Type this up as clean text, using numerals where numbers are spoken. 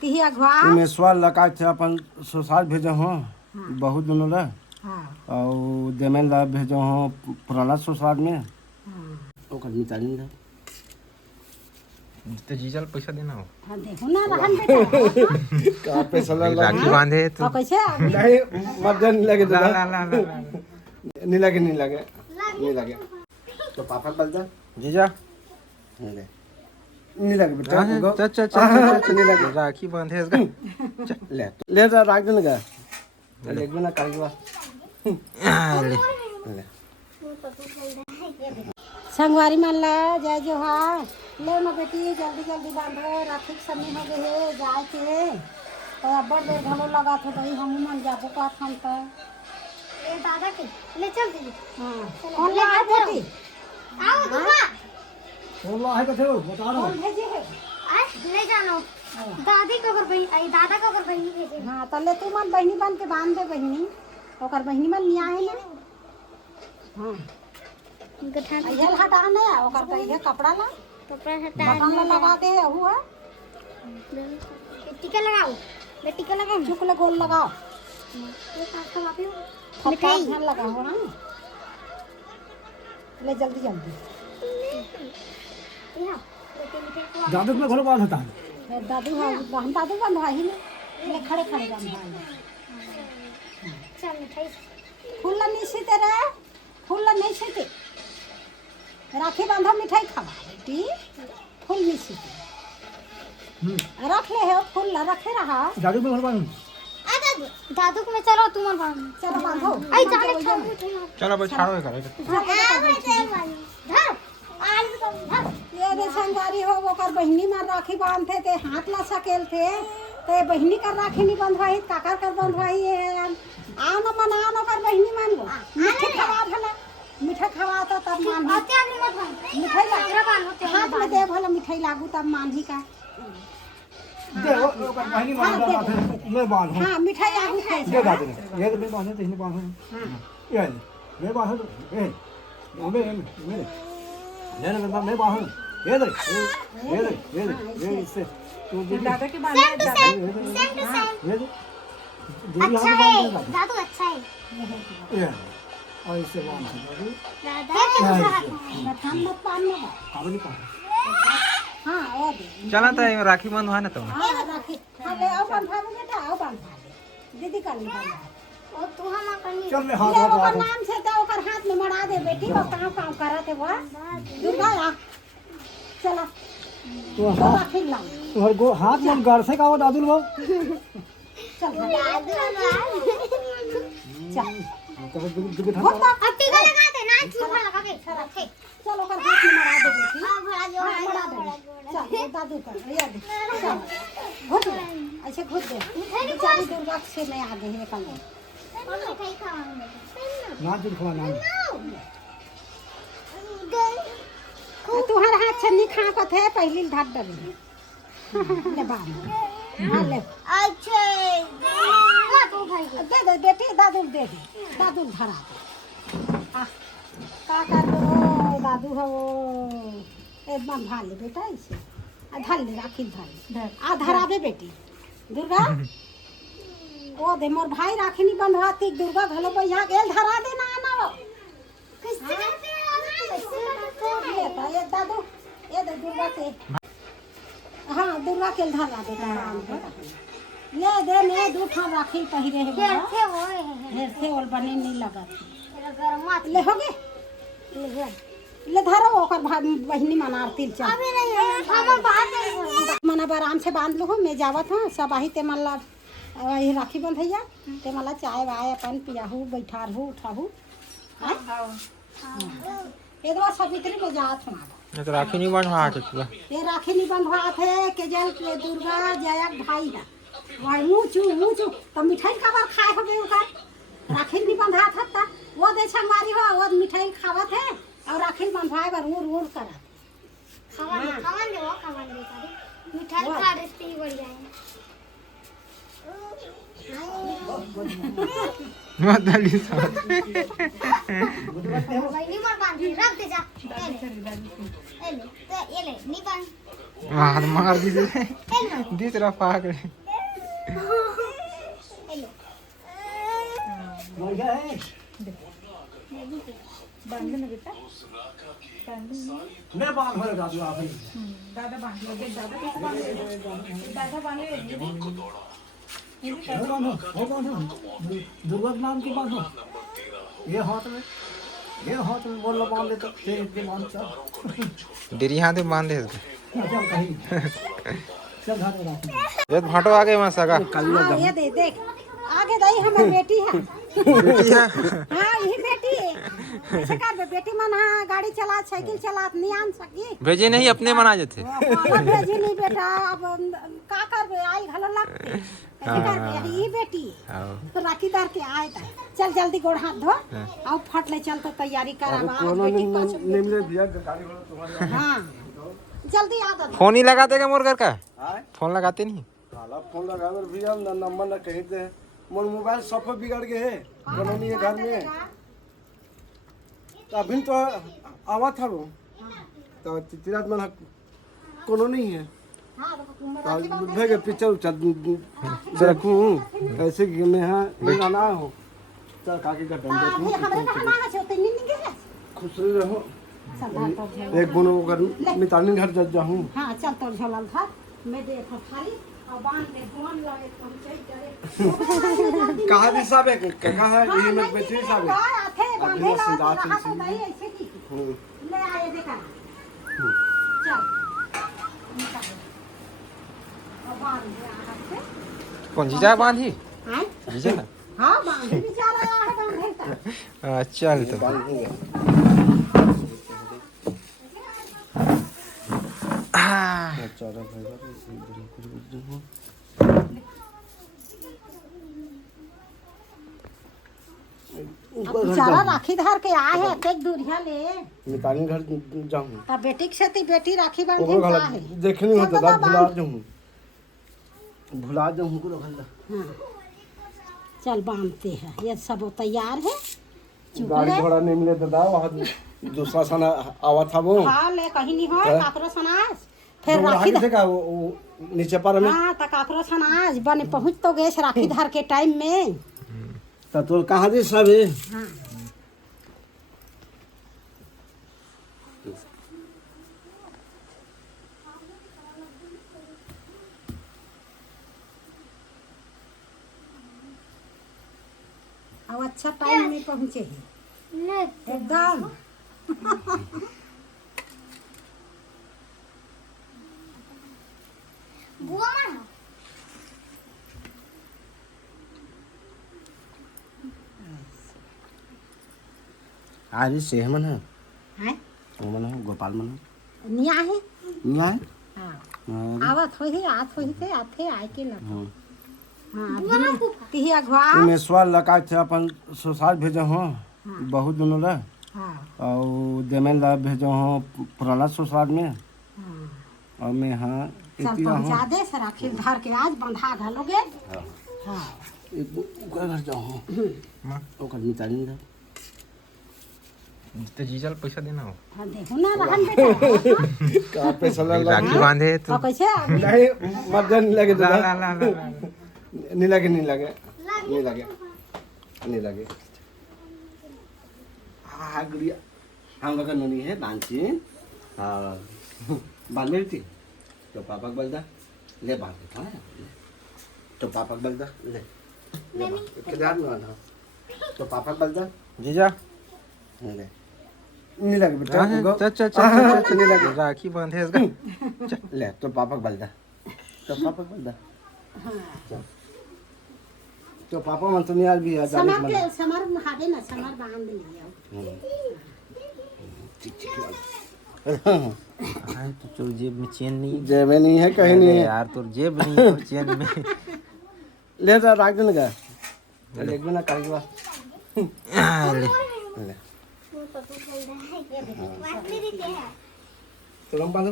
तिही अगवा में स्वाल लगा थे अपन ससुराल भेजे हो बहुत दोनों ला और देमेन ला भेजे हो पुराना ससुराल में ओकर मिताली ना तो जीजल पैसा देना हो हां देखो ना रहन बेटा का पैसा लगा राखी बांधे तो कैसे नहीं मर्दन लगे ला ला ला ला नहीं लगे तो पापा बल जा जीजा नहीं लगे बेटा चल नहीं लगे राखी बांधे इसका ले जा राख दे लगा ले बिना कर दो ले संगवारी मन ला जय जोहार ले ना बेटी जल्दी जल्दी बांधो राखी के समय हो गए है जाए के तो अब्बड़ देर घलो लगा थे भाई हम मन जाबो का हम त ए दादा के ले चल दीदी हां कौन ले आए बेटी आओ दुआ कौन ला है कथे बता रहा कौन भेजे है आज ले जानो दादी को कर भाई आई दादा को कर बहनी भेजे हां त ले तू मन बहनी बन के बांध दे बहनी ओकर बहनी मन निया है ना हां गठा ये हटा नहीं ओकर कहिए कपड़ा ला कपड़ा हटा बटन ला लगा दे हुआ टीका लगाओ ले टीका लगाओ चुक ले गोल लगाओ ये काका वापी मिठाई ध्यान लगाओ ना ले जल्दी जल्दी यहाँ लेके मिठाई को दादू में घर बात होता है फिर दादू हम दादू बंधवाई ले खड़े खड़े बंधवाई चल मिठाई फूल नहीं सीते रे फूल नहीं सीते राखी बांधो मिठाई खावा बेटी फूल नहीं सीते रख ले हो फूल रखे रहा दादू में घर बात दादू को मैं चलो तुम और बांध चलो बांधो आई जाने छोड़ चलो बस छाड़ो करे ये रे संगारी हो ओकर बहिनी मार राखी बांधते ते हाथ ला सकेल थे ते बहिनी कर राखी नहीं बंधवाई काकर कर बंधवाई है आओ न मन आओ न कर बहिनी मान गो मीठे खवा भला मिठाई खवा तो तब मान आते आदमी मत बांध मिठाई तेरा बांध होते हाथ में दे भला मिठाई लागू तब मान ही का दे वो बहनी मान रहा था मैं बांध हूं हाँ मिठाई लागू खाई दे दादू ने ये तो मैं बांध नहीं बांध हूं ये मैं बांध ए मैं ले ना मैं बांध ये इससे तू दादा के बांधे सेम टू सेम ये अच्छा है दादू अच्छा है ये और इससे बांध दादू दादा बथान मत पान ना काबली का हाँ ओ दे चला तो राखी बंधवा ना तो हाँ राखी हाँ ले आओ बंधा बेटा आओ बंधा दीदी कर ले बंधा और तू हम करनी चल ले ले हाथ ओकर नाम से तो ओकर हाथ में मड़ा दे बेटी वो काम करत है वो दुर्गा आ चला तो तो राखी ला तोहर गो हाथ में घर से का दादू वो चल चल तो दुगुठ बहुत टीका लगा दे ना चूहा लगा के रखे चल ओकर हाथ में मड़ा दे बेटी हां भरा जो हाँ, मड़ा दे चल ये दादू कर ये दे चल घुट दे अच्छा घुट दे बेचारी दुर्गा से नहीं आ गई है कल मिठाई खावांगे ना जुड़ खवा ना तुहर हाथ छन्नी खा को थे पहली धाट डली ले बांध हाँ ले अच्छा तू भाई दे दे बेटी दादू दे दे दादू धरा दे का कर लो दादू हो एकदम भाले बेटा इसे धर ले राखी धर आ धरावे बेटी दुर्गा ओ दे मोर भाई राखी नहीं बंधवाती दुर्गा घलो बैहा गेल धरा दे ना आना वो ये दादू ये दे दुर्गा के हाँ दुर्गा के धरा दे ले दे ने दू ठाम राखी पहिरे है ढेर बाबा थे वो है ढेर से और बने नहीं लगा तेरा गरमात ले हो गए ले धरो ओकर बहिनी मना आरती चल अभी नहीं है हम बाहर नहीं मना आराम से बांध लो मैं जावत हाँ सब आही ते मन ला वही राखी बंधैया ते मला चाय वाय अपन पियाहू बैठारहू उठाहू ये तो सावित्री में जात हमारा तो राखी नहीं बंधवा सकता ये राखी नहीं बंधवा थे के जल के दुर्गा जयक भाई ना भाई मुँह तो मिठाई खावर खाए हो गए उधर राखी नहीं बंधा था वो दे संगवारी हो वो मिठाई खावा थे और राखी बंधवाए बार उड़ करा खावन दे तारी मिठाई खा रेस्टी बढ़िया है मत डाली साथ भाई नहीं मर बांध रख दे जा ये ले नहीं बांध हाथ मार दी दूसरा पकड़े मैं बांध भर दादू आप ही दुर्गा नाम की बांधो ये हाथ में बोल बांध दे तो तेज के बांध चल डेरी हाथ में बांध दे इसको। चल कहीं चल घर में रख ये भाटो आ गए वहाँ सगा हाँ, ये देख आगे दही हमारी बेटी है। बेटी है हाँ यही बेटी है। ऐसे कर बे, बेटी मन हाँ गाड़ी चला साइकिल चला नहीं आन सकी। भेजे नहीं अपने मना जाते पाला भेजी नहीं बेटा अब का करबे आई घलो लगते। ऐसे कर बे यही बेटी है। तो राखी दार के आए ता चल जल्दी गोड़ हाथ धो आओ फट ले चल तो तैयारी कर अब आज बेटी पास निमले भैया गाड़ी वाला तुम्हारे हाँ जल्दी आ जा। फोन ही लगाते क्या मोर घर का फोन लगाते नहीं साला फोन लगा कर भैया ना नंबर ना कहीं दे मोर मोबाइल सब पे बिगड़ गए है कॉलोनी है घर में तो अभी तो आवा था वो तो चिरात में कोनो नहीं है तो भेगे पिक्चर देखूं ऐसे कि मैं हाँ ना हो चल काकी का डंडा अभी हमरे का हमारा से उतनी नहीं गए। खुश रहो सरदार तो एक बुनो अगर मितानी घर जा जाऊं हाँ चल तो झोलल था मैं दे थाली और बांध के फोन लगे पहुंचे करे कहाँ भी साहब है कहाँ है यही में बेचे साहब है आथे बांधे ला तो नहीं ऐसे की ले आए देखा चल निकाल और बांध दे हाथ से कौन जीजा बांधी हैं जीजा ना हां बांधे बेचारा है बांधे था चल तो बेचारा राखी धार के आए है तेज दूरिया ले मितानी घर जाऊं तब बेटी के साथ बेटी राखी बांधे ओकरो का घर है देखनी हो तो भुला जाऊं को घर हाँ चल बांधते हैं ये सब तैयार है गाड़ी घोड़ा नहीं मिले तो दाओ दूसरा सना आवा था वो हाँ ले कहीं नहीं हो काकरो सनाज फिर राखी से का वो नीचे पर में हाँ तो काकरो सनाज बने पहुंच तो गए राखी धार के टाइम में तो कहाँ दे सब है हाँ अब अच्छा टाइम में पहुंचे हैं एकदम बुआ मार आज सेहमन है हैं मन है गोपाल मन निया है नहीं आए हाँ आवत होही आत होही थे आथे आए के लग हाँ तिहिया घुआ मेसवा लगा थे अपन ससुराल भेजे हो बहुत दिनों ला हाँ और देमेन ला भेजो हो पुराना ससुराल में हाँ और मैं हाँ चल पहुंचा दे राखी धार के आज बंधा घलोगे हाँ घर जाऊँ ओकर मितानी ला तो जीजा पैसा देना हो हाँ देखो ना रहन बेटा का पैसा लगा राखी बांधे तो तो कैसे नहीं मर्दन नहीं लगे ला दादा ला ला ला नहीं लगे नहीं लगे नहीं लगे नहीं लगे हाँ गुड़िया हम लोग ननी है बांची हाँ बांध मेरी थी तो पापा को बोल दा ले बांध देता है तो पापा को बोल दा ले किधर में आना तो पापा को बोल दा जीजा ले नहीं लगे बेटा चल चल चल नहीं लगे राखी बांधे इसका ले तो पापा को बोल दा तो पापा को बोल दा तो पापा मन तो नहीं आज भी आज समर के समर हादे ना समर बांध लिया हाँ तो चोर जेब में चेन नहीं जेब में नहीं है कहीं नहीं है यार तो जेब नहीं तो चेन में ले जा रख देना का ले बिना कर के ले ले वो तो बोल रहा है ये बात नहीं देते हैं तो हम बांध